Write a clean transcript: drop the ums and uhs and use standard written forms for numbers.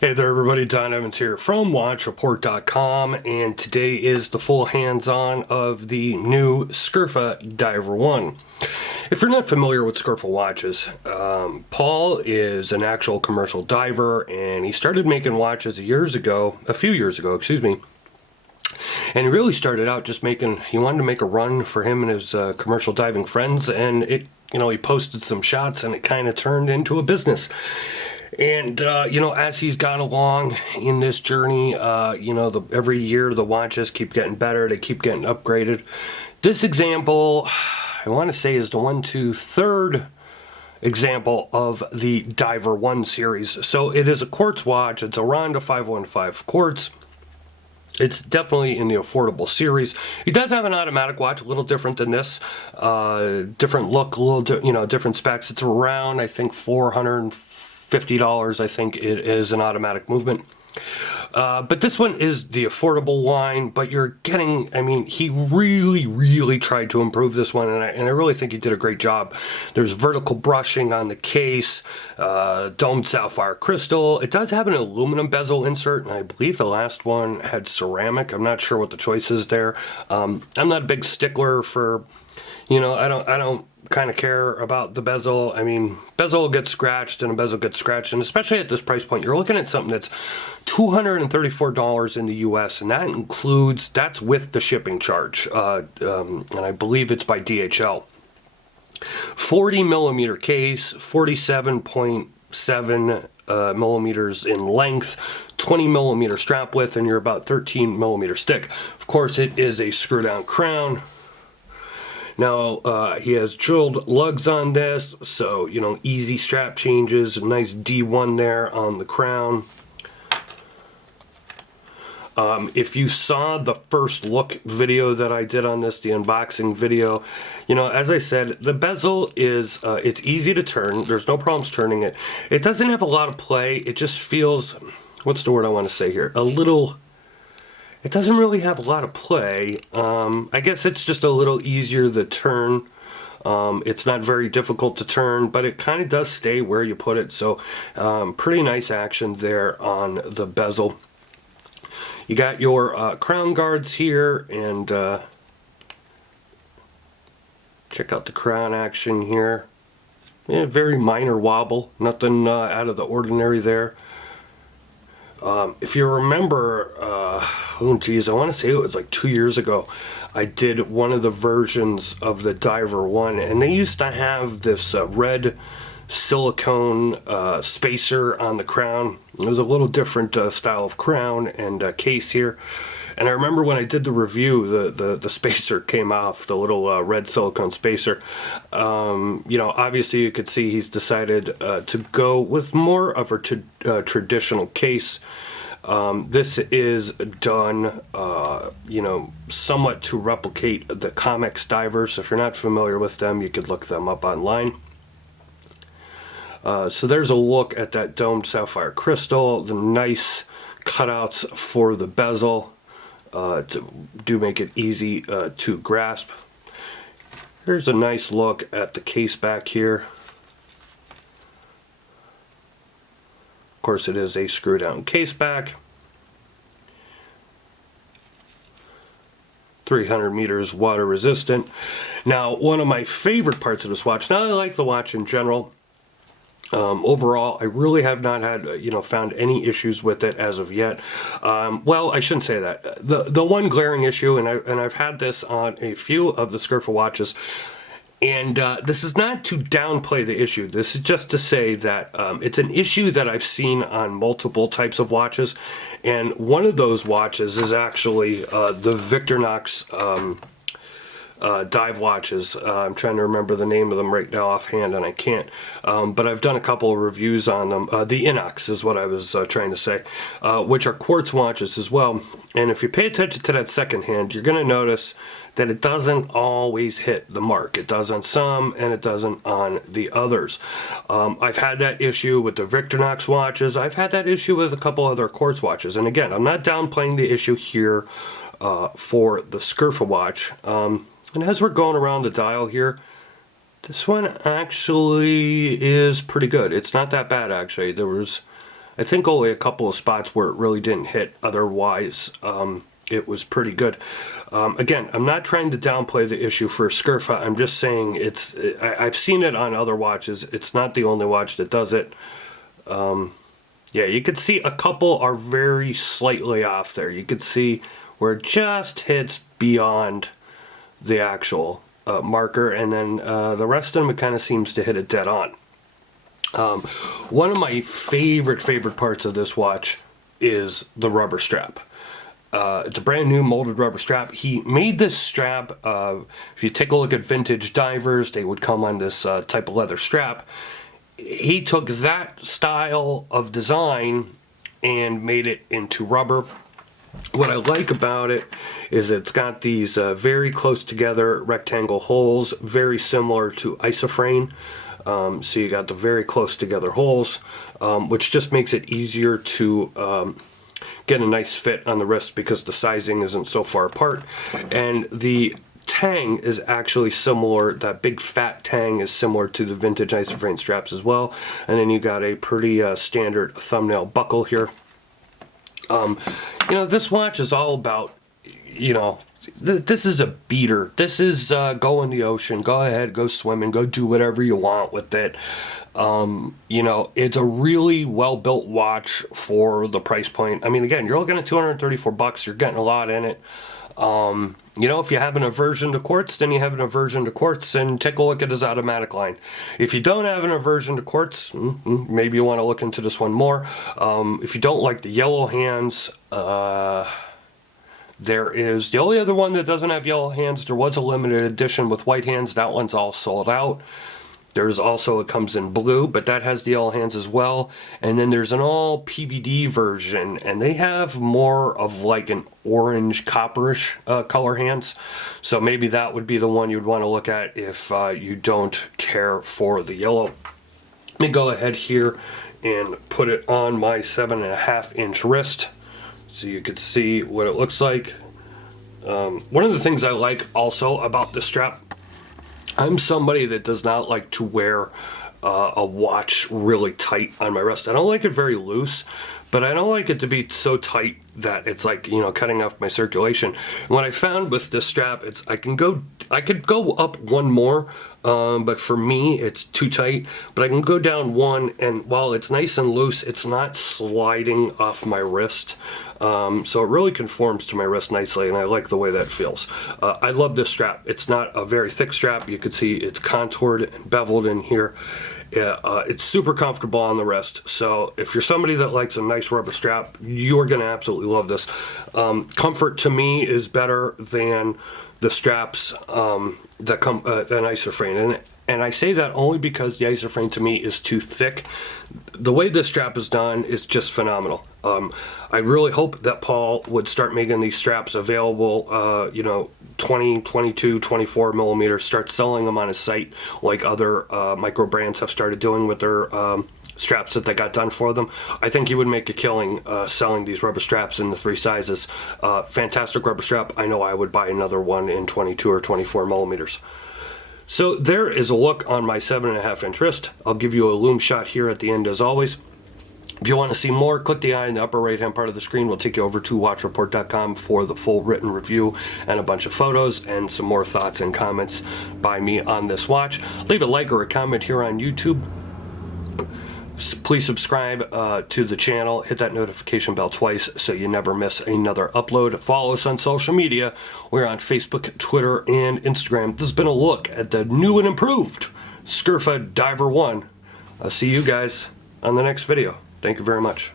Hey there everybody, Don Evans here from WatchReport.com, and today is the full hands-on of the new Scurfa Diver 1. If you're not familiar with Scurfa watches, Paul is an actual commercial diver, and he started making watches a few years ago, and he really started out just he wanted to make a run for him and his commercial diving friends, and he posted some shots and it kind of turned into a business. And, as he's gone along in this journey, every year the watches keep getting better. They keep getting upgraded. This example, I want to say, is the third example of the Diver 1 series. So it is a quartz watch. It's a Ronda 515 quartz. It's definitely in the affordable series. It does have an automatic watch, a little different than this. Different look, a little, different specs. It's around, I think, $450, I think it is, an automatic movement. But this one is the affordable line, but you're getting, he really tried to improve this one, and I really think he did a great job. There's vertical brushing on the case, domed sapphire crystal. It does have an aluminum bezel insert, and I believe the last one had ceramic. I'm not sure what the choice is there. I'm not a big stickler for, I don't kind of care about the bezel. Bezel gets scratched and a bezel gets scratched, and especially at this price point, you're looking at something that's $234 in the US, and that's with the shipping charge, and I believe it's by DHL. 40 millimeter case, 47.7 millimeters in length, 20 millimeter strap width, and you're about 13 millimeter thick. Of course, it is a screw down crown. Now, he has drilled lugs on this, so, easy strap changes, a nice D1 there on the crown. If you saw the first look video that I did on this, the unboxing video, as I said, the bezel is, it's easy to turn. There's no problems turning it. It doesn't have a lot of play. It just feels, what's the word I want to say here? It doesn't really have a lot of play. I guess it's just a little easier to turn. It's not very difficult to turn, but it kind of does stay where you put it. So pretty nice action there on the bezel. You got your crown guards here, and check out the crown action here. Yeah, very minor wobble, nothing out of the ordinary there. If you remember, I want to say it was like 2 years ago, I did one of the versions of the Diver 1, and they used to have this red silicone spacer on the crown. It was a little different style of crown and case here. And I remember when I did the review, the spacer came off, the little red silicone spacer. Obviously you could see he's decided to go with more of a traditional case. This is done, somewhat to replicate the Comex divers. If you're not familiar with them, you could look them up online. So there's a look at that domed sapphire crystal, the nice cutouts for the bezel. Do make it easy to grasp. Here's a nice look at the case back here. Of course, it is a screw down case back. 300 meters water resistant. Now, one of my favorite parts of this watch, now I like the watch in general. Overall, I really have not had, found any issues with it as of yet. Well, I shouldn't say that. The one glaring issue, and I've had this on a few of the Scurfa watches, and this is not to downplay the issue. This is just to say that it's an issue that I've seen on multiple types of watches, and one of those watches is actually the Victorinox dive watches. I'm trying to remember the name of them right now offhand, and I can't. But I've done a couple of reviews on them. The Inox is what I was trying to say, which are quartz watches as well. And if you pay attention to that second hand, you're going to notice that it doesn't always hit the mark. It does on some, and it doesn't on the others. I've had that issue with the Victorinox watches. I've had that issue with a couple other quartz watches. And again, I'm not downplaying the issue here for the Scurfa watch. And as we're going around the dial here, this one actually is pretty good. It's not that bad, actually. There was I think only a couple of spots where it really didn't hit. Otherwise, it was pretty good. Again, I'm not trying to downplay the issue for Scurfa. I'm just saying I've seen it on other watches. It's not the only watch that does it. Yeah, you could see a couple are very slightly off there. You could see where it just hits beyond the actual marker, and then the rest of them, it kind of seems to hit it dead on. One of my favorite parts of this watch is the rubber strap. It's a brand new molded rubber strap. He made this strap, if you take a look at vintage divers, they would come on this type of leather strap. He took that style of design and made it into rubber. What I like about it is it's got these very close together rectangle holes, very similar to isofrane. So you got the very close together holes, which just makes it easier to get a nice fit on the wrist because the sizing isn't so far apart. And the tang is actually similar, that big fat tang is similar to the vintage isofrane straps as well. And then you got a pretty standard thumbnail buckle here. You know, this watch is all about, you know, this is a beater. This is go in the ocean, go ahead, go swimming, go do whatever you want with it. You know, it's a really well-built watch for the price point. I mean, again, you're looking at $234. You're getting a lot in it. You know, if you have an aversion to quartz, then you have an aversion to quartz, and take a look at his automatic line. If you don't have an aversion to quartz, maybe you want to look into this one more. If you don't like the yellow hands, there is the only other one that doesn't have yellow hands. There was a limited edition with white hands. That one's all sold out. There's also, it comes in blue, but that has the yellow hands as well. And then there's an all PVD version, and they have more of like an orange copperish color hands. So maybe that would be the one you'd want to look at if you don't care for the yellow. Let me go ahead here and put it on my 7.5-inch wrist so you could see what it looks like. One of the things I like also about this strap, I'm somebody that does not like to wear a watch really tight on my wrist. I don't like it very loose, but I don't like it to be so tight that it's like, you know, cutting off my circulation. And what I found with this strap, I could go up one more, but for me it's too tight. But I can go down one, and while it's nice and loose, it's not sliding off my wrist. So it really conforms to my wrist nicely, and I like the way that feels. I love this strap. It's not a very thick strap. You can see it's contoured and beveled in here. It's super comfortable on the wrist. So if you're somebody that likes a nice rubber strap, you're going to absolutely love this. Comfort to me is better than the straps that come than isofrane. And I say that only because the isofrane to me is too thick. The way this strap is done is just phenomenal. I really hope that Paul would start making these straps available, you know, 20, 22, 24 millimeters, start selling them on his site like other micro brands have started doing with their straps that they got done for them. I think he would make a killing selling these rubber straps in the 3 sizes. Fantastic rubber strap. I know I would buy another one in 22 or 24 millimeters. So there is a look on my 7.5-inch wrist. I'll give you a loom shot here at the end as always. If you want to see more, click the eye in the upper right hand part of the screen. We'll take you over to watchreport.com for the full written review and a bunch of photos and some more thoughts and comments by me on this watch. Leave a like or a comment here on YouTube. Please subscribe to the channel, hit that notification bell twice so you never miss another upload. Follow us on social media. We're on Facebook, Twitter, and Instagram. This has been a look at the new and improved Scurfa Diver 1. I'll see you guys on the next video. Thank you very much.